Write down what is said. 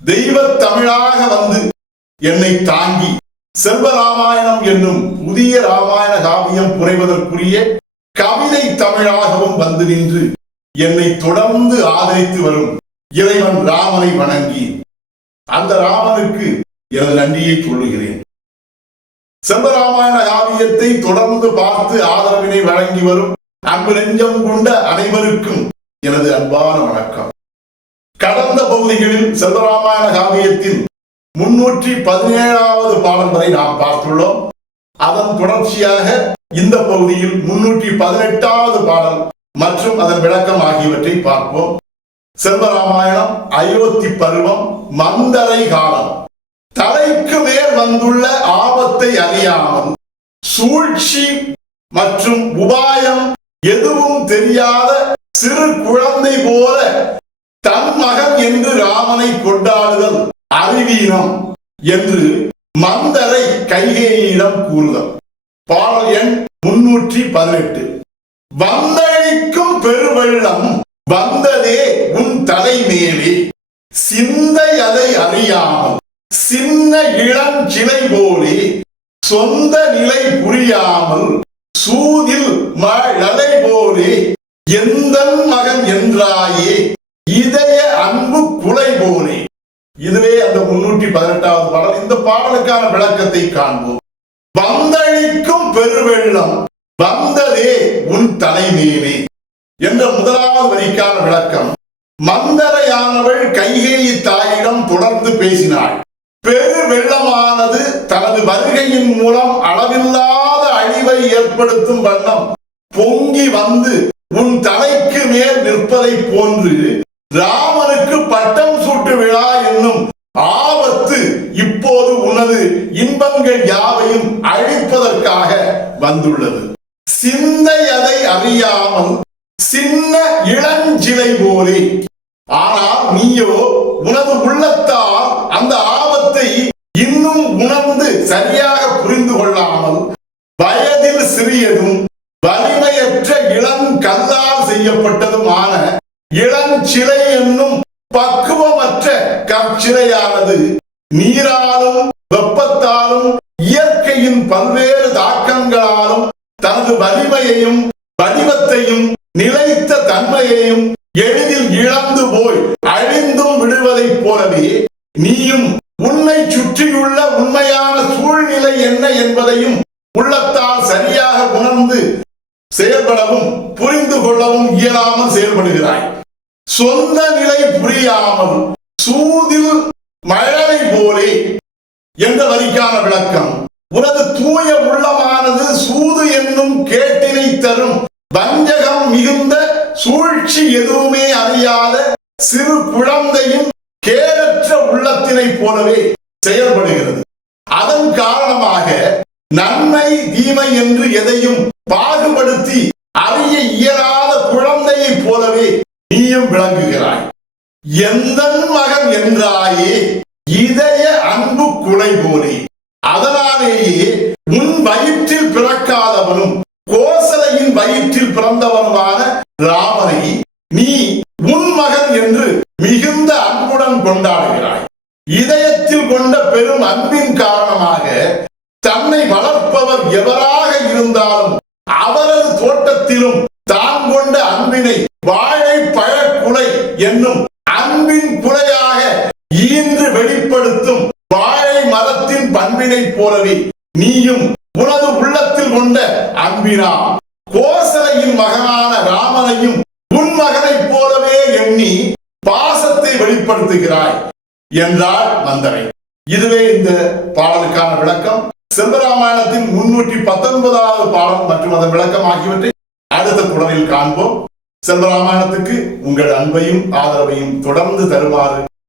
தெய்வ தமிழாக வந்து என்னை தாங்கி செல்வராமாயணம் என்னும் புதிய ராமாயண காவியம் புரைவதற்குரிய கவிதை தமிழாகவும் வந்து நின்று என்னை தொடர்ந்து ஆதரித்து வரும் இறைவன் ராமனை வணங்கி அந்த ராமனுக்கு எனது நன்றியை சொல்லுகிறேன். செல்வராமாயண காவியத்தை தொடர்ந்து பார்த்து ஆதரவினை வழங்கி வரும் அன்பு நெஞ்சம் கொண்ட அனைவருக்கும் எனது அன்பான வணக்கம். கடந்த பகுதிகளில் செல்வராமாயண காவியத்தின் முன்னூற்றி பதினேழாவது பாடல் வரை நாம் பார்த்துள்ளோம். அதன் தொடர்ச்சியாக இந்த பகுதியில் முன்னூற்றி பதினெட்டாவது பாடல் மற்றும் அதன் விளக்கம் ஆகியவற்றை பார்ப்போம். செல்வராமாயணம் அயோத்தி பருவம் மந்தரை காலம். தலைக்கு மேல் வந்துள்ள ஆபத்தை அறியாமல் சூழ்ச்சி மற்றும் உபாயம் எதுவும் தெரியாத சிறு குழந்தை போல தன் மகன் என்று ராமனை கொண்டாடுதல் அறிவீனம் என்று மந்தரை கைகேயிடம் கூறுதல். பாடல் எண் முன்னூற்றி பதினெட்டு. வந்தழிக்கும் பெருவெள்ளம் வந்ததே உன் தலை மேலே சிந்தை அதை அறியாமல் சின்ன இளம் சிலை போலே. சொந்த நிலை புரியாமல் சூதில் மழலை போலே. எந்தன் மகன் என்றாயே இதய அன்பு குலை போலே இதுவே அந்த முன்னூற்றி பதினெட்டாவது பாடல். இந்த பாடலுக்கான விளக்கத்தை காண்போம். வந்தழிக்கும் பெருவெள்ளம் வந்ததே உன் தலைமேலே என்ற முதலாவது வரிக்கான விளக்கம். மந்தரையானவள் கைகேயி தாயிடம் தொடர்ந்து பேசினாள். பெரு வெள்ளமானது தனது வருகையின் மூலம் அளவில்லாத அழிவை ஏற்படுத்தும் வண்ணம் பொங்கி வந்து உன் தலைக்கு மேல் நிற்பதை போன்று ராமனுக்கு பட்டம் சூட்டு விழா என்னும் ஆபத்து இப்போது உனது இன்பங்கள் யாவையும் அழிப்பதற்காக வந்துள்ளது. சிந்தை அதை அறியாமல் சின்ன இளஞ்சிலை போலே. ஆனால் நீயோ உனது உள்ளத்தால் அந்த ஆபத்தை இன்னும் உணர்ந்து சரியாக புரிந்து கொள்ளாமல் வயதில் சிறியதும் வலிமையற்ற இளம் கல்லால் செய்யப்பட்டதுமான இளஞ்சிலை பிரச்சனையானது நீராலும் வெப்பத்தாலும் இயற்கையின் பல்வேறு தாக்கங்களாலும் தனது வலிமையையும் வடிவத்தையும் நிலைத்த தன்மையையும் எளிதில் இழந்து போய் அழிந்தும் விடுவதைப் போலவே நீயும் உன்னை சுற்றியுள்ள உண்மையான சூழ்நிலை என்ன என்பதையும் உள்ளத்தால் சரியாக உணர்ந்து செயல்படவும் புரிந்து கொள்ளவும் இயலாமல் செயல்படுகிறாய். சொந்த நிலை புரியாமல் சூதில் மழலை போலே என்ற வரிக்கான விளக்கம். உனது தூய உள்ளமானது சூது என்னும் கேட்டினை தரும். வஞ்சகம் மிகுந்த சூழ்ச்சி எதுவுமே அறியாத சிறு குழந்தையின் கேடற்ற உள்ளத்தினை போலவே செயல்படுகிறது. அதன் காரணமாக நன்மை தீமை என்று எதையும் பாகுபடுத்தி அறிய இயலாத குழந்தையைப் போலவே நீயும் விளங்குகிறாய். எந்த மகன் என்றாயே இதய அன்பு குலை போலே. அதனாலேயே உன் வயிற்றில் பிறக்காதவனும் கோசலையின் வயிற்றில் பிறந்தவனுமான ராமனை நீ உன் மகன் என்று மிகுந்த அன்புடன் கொண்டாடுகிறாய். இதயத்தில் கொண்ட பெரும் அன்பின் காரணமாக தன்னை வளர்ப்பவர் எவராக இருந்தாலும் அவரது தோட்டத்திலும் தான் கொண்ட அன்பினை வாழை பழக்குலை என்னும் ஈன்று வெளிப்படுத்தும் வாழை மரத்தின் பண்பினை போலவே நீயும் உனது உள்ளத்தில் கொண்ட அன்பினா. கோசலையின் மகனான ராமனையும் உன் மகனைப் போலவே எண்ணி பாசத்தை வெளிப்படுத்துகிறாய் என்றார் மந்தரை இதுவே இந்த பாடலுக்கான விளக்கம். செல்வராமாயணத்தின் முன்னூற்றி பத்தொன்பதாவது பாடல் மற்றும் அதன் விளக்கம் ஆகியவற்றை அடுத்த குடலில் காண்போம். செல்வராமாயணத்துக்கு உங்கள் அன்பையும் ஆதரவையும் தொடர்ந்து தருமாறு